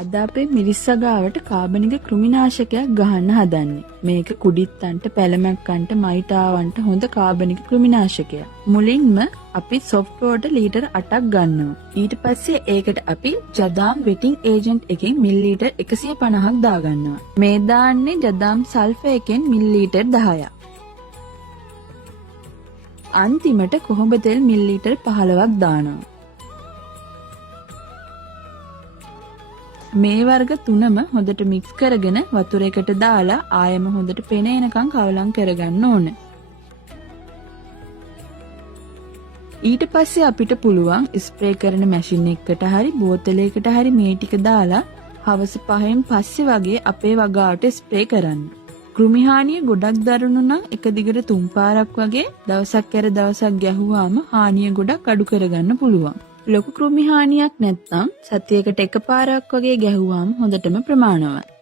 අද අපේ මිරිස්සගාවට කාබනික කෘමිනාශකයක් ගහන්න හදන්නේ. මේක කුඩිත්තන්ට, පැලමැක්කන්ට, මයිටාවන්ට හොඳ කාබනික කෘමිනාශකයක්. මුලින්ම අපි සොෆ්ට් වෝටර් ලීටර් 8ක් ගන්නවා. ඊට පස්සේ ඒකට අපි ජදාම් වෙටිං ඒජන්ට් එකෙන් මිලිලීටර් 150ක් දාගන්නවා. මේ දාන්නේ ජදාම් සල්ෆර් එකෙන් මිලිලීටර් 10ක්. අන්තිමට කොහොඹ තෙල් මිලිලීටර් 15ක් දානවා. මේ වර්ග තුනම හොඳට මික්ස් කරගෙන වතුර එකට දාලා ආයෙම හොඳට පෙනෙනකන් කවලම් කරගන්න ඕන. ඊට පස්සේ අපිට පුළුවන් ස්ප්‍රේ කරන මැෂින් එකකට හරි බෝතලයකට හරි මේ ටික දාලා හවස 5න් පස්සේ වගේ අපේ වගාවට ස්ප්‍රේ කරන්න. කෘමිහානිය ගොඩක් දරුණු නම් එක දිගට 3 පාරක් වගේ දවසක් කර දවසක් ගැහුවාම හානිය ගොඩක් අඩු කරගන්න පුළුවන්. ලොකු කෘමි හානියක් නැත්නම් සතියකට එකපාරක් වගේ ගැහුවාම හොඳටම ප්‍රමාණවත්.